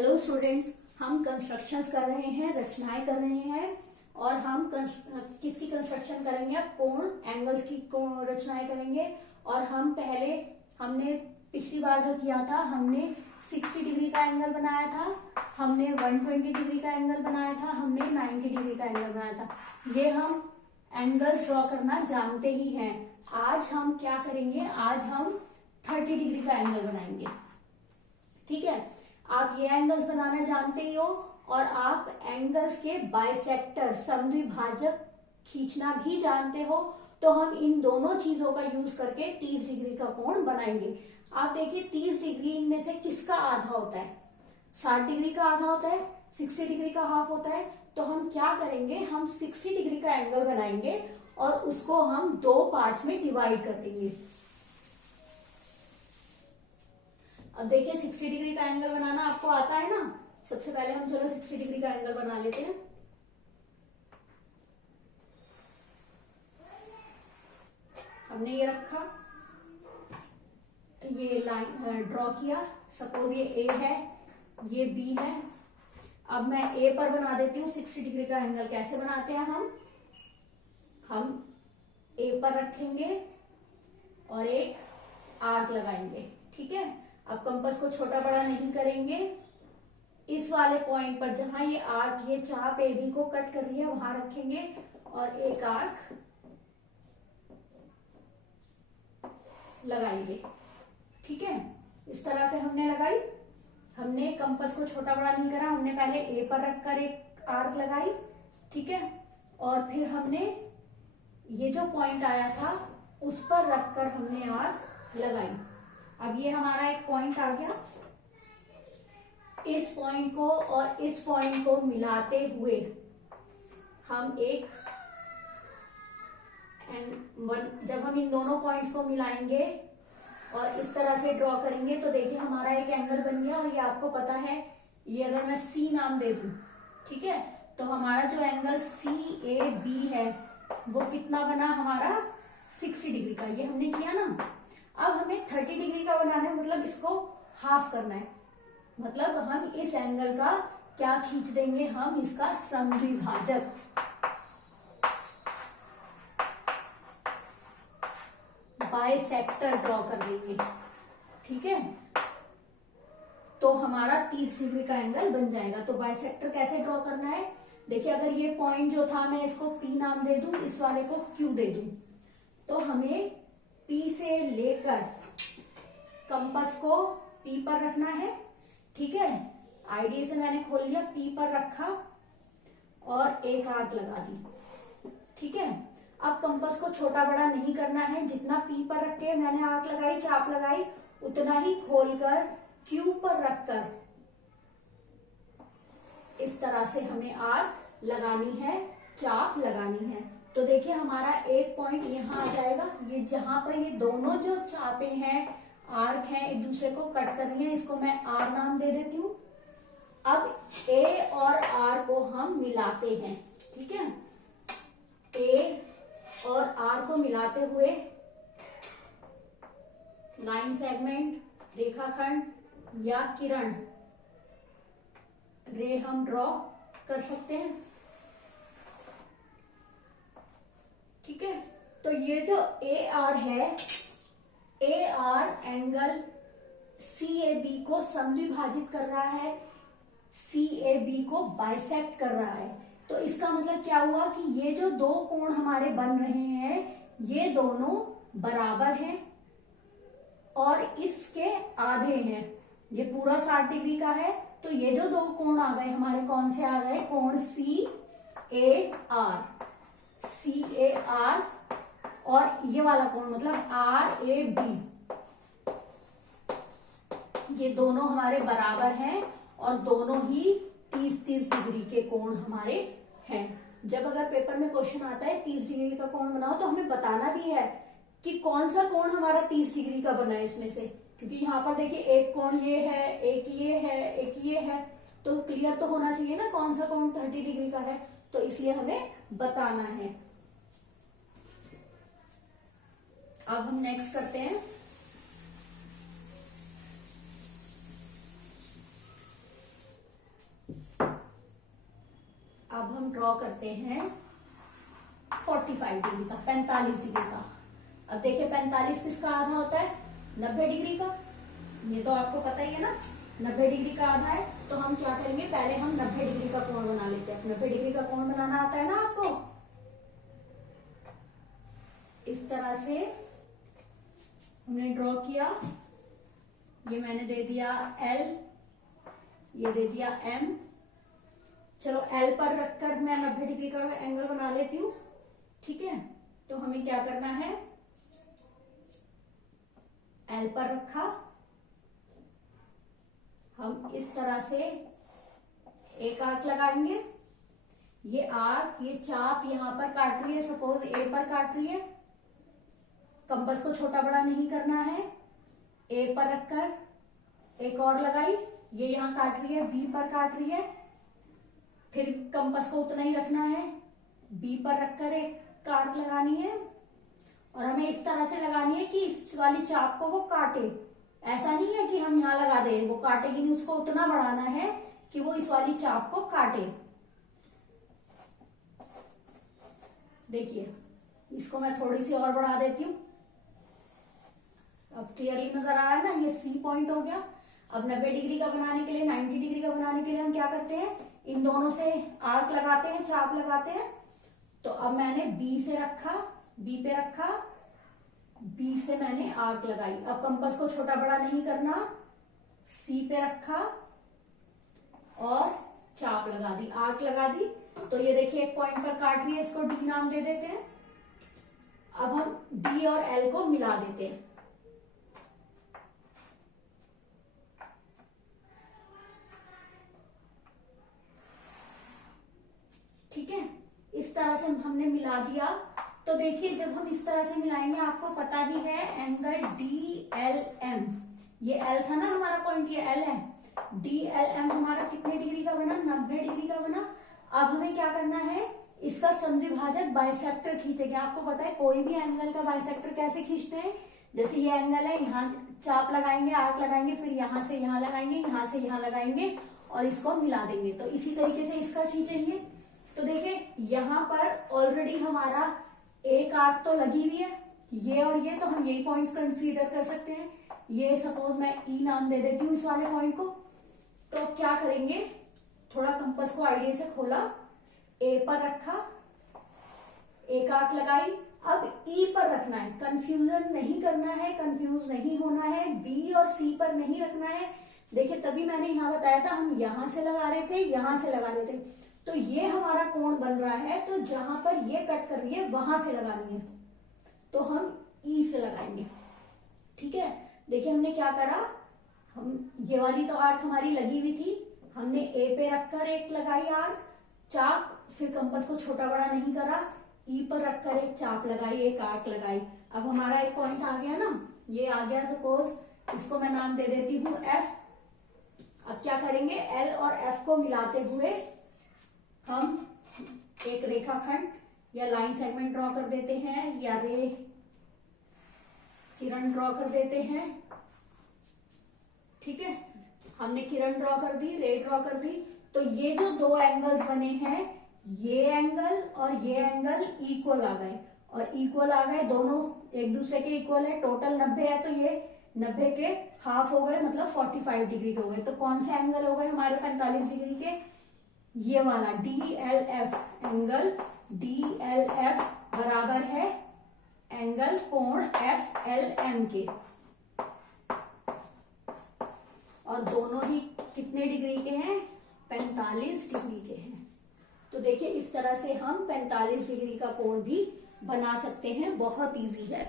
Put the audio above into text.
Hello students, हम constructions कर रहे हैं, रचनाएं कर रहे हैं और हम किसकी कंस्ट्रक्शन करेंगे? अब कोण, एंगल्स की कोण रचनाएं करेंगे। और हमने पिछली बार जो किया था, हमने 60 डिग्री का एंगल बनाया था, हमने 120 डिग्री का एंगल बनाया था, हमने 90 डिग्री का एंगल बनाया था। ये हम एंगल्स ड्रॉ करना जानते ही हैं। आज हम क्या करेंगे? आज हम 30 डिग्री का एंगल बनाएंगे। ठीक है, आप ये एंगल्स बनाना जानते ही हो और आप एंगल्स के बाइसेक्टर, समद्विभाजक खींचना भी जानते हो। तो हम इन दोनों चीजों का यूज करके 30 डिग्री का कोण बनाएंगे। आप देखिए 30 डिग्री इनमें से किसका आधा होता है? 60 डिग्री का आधा होता है, 60 डिग्री का हाफ होता है। तो हम क्या करेंगे? हम 60 डिग्री का एंगल बनाएंगे और उसको हम दो पार्ट्स में डिवाइड कर देंगे। अब देखिए 60 डिग्री का एंगल बनाना आपको आता है ना। सबसे पहले हम चलो 60 डिग्री का एंगल बना लेते हैं। हमने ये रखा, ये लाइन ड्रॉ किया। सपोज ये ए है, ये बी है। अब मैं ए पर बना देती हूँ 60 डिग्री का एंगल। कैसे बनाते हैं हम ए पर रखेंगे और एक आर्क लगाएंगे। ठीक है, अब कंपास को छोटा बड़ा नहीं करेंगे। इस वाले पॉइंट पर जहां ये आर्क, ये चाप ए बी को कट कर रही है, वहां रखेंगे और एक आर्क लगाएंगे। ठीक है, इस तरह से हमने लगाई। हमने कंपास को छोटा बड़ा नहीं करा, हमने पहले ए पर रखकर एक आर्क लगाई। ठीक है, और फिर हमने ये जो पॉइंट आया था उस पर रखकर हमने आर्क लगाई। अब ये हमारा एक पॉइंट आ गया। इस पॉइंट को और इस पॉइंट को मिलाते हुए हम जब हम इन दोनों पॉइंट्स को मिलाएंगे और इस तरह से ड्रॉ करेंगे तो देखिए हमारा एक एंगल बन गया। और ये आपको पता है, ये अगर मैं सी नाम दे दूं, ठीक है, तो हमारा जो एंगल CAB है वो कितना बना? हमारा 60 डिग्री का। ये हमने किया ना। अब हमें 30 डिग्री का बनाना है, मतलब इसको हाफ करना है। मतलब हम इस एंगल का क्या खींच देंगे? हम इसका समद्विभाजक, बाइसेक्टर ड्रॉ कर देंगे। ठीक है, तो हमारा 30 डिग्री का एंगल बन जाएगा। तो बाइसेक्टर कैसे ड्रॉ करना है? देखिए, अगर ये पॉइंट जो था, मैं इसको P नाम दे दूं, इस वाले को Q दे दूं, तो हमें P से लेकर कंपास को P पर रखना है। ठीक है, आईडी से मैंने खोल लिया, P पर रखा और एक आर्क लगा दी। ठीक है, अब कंपास को छोटा बड़ा नहीं करना है। जितना P पर रख के मैंने आर्क लगाई, चाप लगाई, उतना ही खोलकर Q पर रखकर इस तरह से हमें आर्क लगानी है, चाप लगानी है। तो देखिए हमारा एक पॉइंट यहाँ आ जाएगा। ये जहां पर ये दोनों जो चापे हैं, आर्क हैं, एक दूसरे को कट कर रही हैं, इसको मैं R नाम दे देती हूँ। अब A और R को हम मिलाते हैं। ठीक है, A और R को मिलाते हुए लाइन सेगमेंट, रेखाखंड या किरण रे हम ड्रॉ कर सकते हैं। ठीक है, तो ये जो AR है, AR एंगल CAB को समद्विभाजित कर रहा है, CAB को बाइसेक्ट कर रहा है। तो इसका मतलब क्या हुआ कि ये जो दो कोण हमारे बन रहे हैं, ये दोनों बराबर हैं और इसके आधे हैं। ये पूरा 60 डिग्री का है, तो ये जो दो कोण आ गए हमारे, कौन से आ गए? कोण CAR और ये वाला कोण मतलब RAB, ये दोनों हमारे बराबर हैं और दोनों ही 30-30 डिग्री के कोण हमारे हैं। जब अगर पेपर में क्वेश्चन आता है 30 डिग्री का कोण बनाओ, तो हमें बताना भी है कि कौन सा कोण हमारा 30 डिग्री का बना है इसमें से। क्योंकि यहाँ पर देखिए एक कोण ये है, एक ये है, एक ये है, तो क्लियर तो होना चाहिए ना कौन सा कोण 30 डिग्री का है। तो इसलिए हमें बताना है। अब हम नेक्स्ट करते हैं। ड्रॉ करते हैं 45 डिग्री का, 45 डिग्री का। अब देखिए 45 किसका आधा होता है? 90 डिग्री का। ये तो आपको पता ही है ना, 90 डिग्री का आधा है। तो हम क्या करेंगे, पहले हम 90 डिग्री का कोण बना लेते हैं। 90 डिग्री का कोण बनाना आता है ना आपको? इस तरह से हमने ड्रॉ किया। ये मैंने दे दिया L, ये दे दिया M। चलो L पर रखकर मैं 90 डिग्री का एंगल बना लेती हूँ, ठीक है। तो हमें क्या करना है, L पर रखा, हम इस तरह से एक आर्क लगाएंगे। ये आर्क, ये चाप यहां पर काट रही है, सपोज A पर काट रही है। कंपास को छोटा बड़ा नहीं करना है। A पर रखकर एक और लगाई, ये यहां काट रही है, B पर काट रही है। फिर कंपास को उतना ही रखना है, B पर रखकर एक आर्क लगानी है और हमें इस तरह से लगानी है कि इस वाली चाप को वो काटे। ऐसा नहीं है कि हम यहां लगा दें, वो काटेगी नहीं, उसको उतना बढ़ाना है कि वो इस वाली चाप को काटे। देखिए इसको मैं थोड़ी सी और बढ़ा देती हूँ। अब क्लियरली नजर आ रहा है ना, ये C पॉइंट हो गया। अब 90 डिग्री का बनाने के लिए, 90 डिग्री का बनाने के लिए हम क्या करते हैं, इन दोनों से आर्क लगाते हैं, चाप लगाते हैं। तो अब मैंने B से रखा, B पे रखा, B से मैंने आर्क लगाई। अब कंपास को छोटा बड़ा नहीं करना, C पे रखा और चाप लगा दी, आर्क लगा दी। तो ये देखिए एक पॉइंट पर काट रही है, इसको D नाम दे देते हैं। अब हम D और L को मिला देते हैं। ठीक है, इस तरह से हमने मिला दिया। तो देखिए जब हम इस तरह से मिलाएंगे, आपको पता ही है एंगल DLM, ये L था ना हमारा पॉइंट, ये L है। DLM हमारा कितने डिग्री का बना? 90 डिग्री का बना। अब हमें क्या करना है, इसका समद्विभाजक बाइसेक्टर खींचेंगे। आपको पता है कोई भी एंगल का बाइसेक्टर कैसे खींचते हैं, जैसे ये एंगल है, यहाँ चाप लगाएंगे, आर्क लगाएंगे, फिर यहां से यहां लगाएंगे, यहां से यहां लगाएंगे और इसको मिला देंगे। तो इसी तरीके से इसका खींचेंगे। तो देखिए यहाँ पर ऑलरेडी हमारा एक आर्क तो लगी हुई है, ये और ये, तो हम यही पॉइंट्स कंसीडर कर सकते हैं। ये सपोज मैं E नाम दे देती हूँ इस वाले पॉइंट को। तो क्या करेंगे, थोड़ा कंपास को आइडिया से खोला, A पर रखा, एक आर्क लगाई। अब E पर रखना है, कंफ्यूजन नहीं करना है, कंफ्यूज नहीं होना है, B और C पर नहीं रखना है। देखिए तभी मैंने यहाँ बताया था, हम यहां से लगा रहे थे, यहां से लगा रहे थे। तो ये हमारा कोण बन रहा है, तो जहां पर ये कट कर रही है वहां से लगानी है, तो हम E से लगाएंगे। ठीक है, देखिए हमने क्या करा, हम ये वाली तो आर्क हमारी लगी हुई थी, हमने A पे रखकर एक लगाई आर्क, चाप, फिर कंपास को छोटा बड़ा नहीं करा, E पर रखकर एक चाप लगाई, एक आर्क लगाई। अब हमारा एक पॉइंट आ गया ना, ये आ गया, सपोज इसको मैं नाम दे देती हूँ F। अब क्या करेंगे, L और F को मिलाते हुए हम एक रेखाखंड या लाइन सेगमेंट ड्रॉ कर देते हैं, या रे किरण ड्रॉ कर देते हैं। ठीक है, हमने किरण ड्रॉ कर दी, रे ड्रॉ कर दी। तो ये जो दो एंगल्स बने हैं, ये एंगल और ये एंगल इक्वल आ गए, और इक्वल आ गए, दोनों एक दूसरे के इक्वल है। टोटल 90 है, तो ये 90 के हाफ हो गए, मतलब 45 डिग्री के हो गए। तो कौन से एंगल हो गए हमारे 45 डिग्री के? ये वाला DLF एंगल, DLF बराबर है एंगल कोण FLM के, और दोनों ही कितने डिग्री के हैं? 45 डिग्री के हैं। तो देखिए इस तरह से हम 45 डिग्री का कोण भी बना सकते हैं, बहुत इजी है।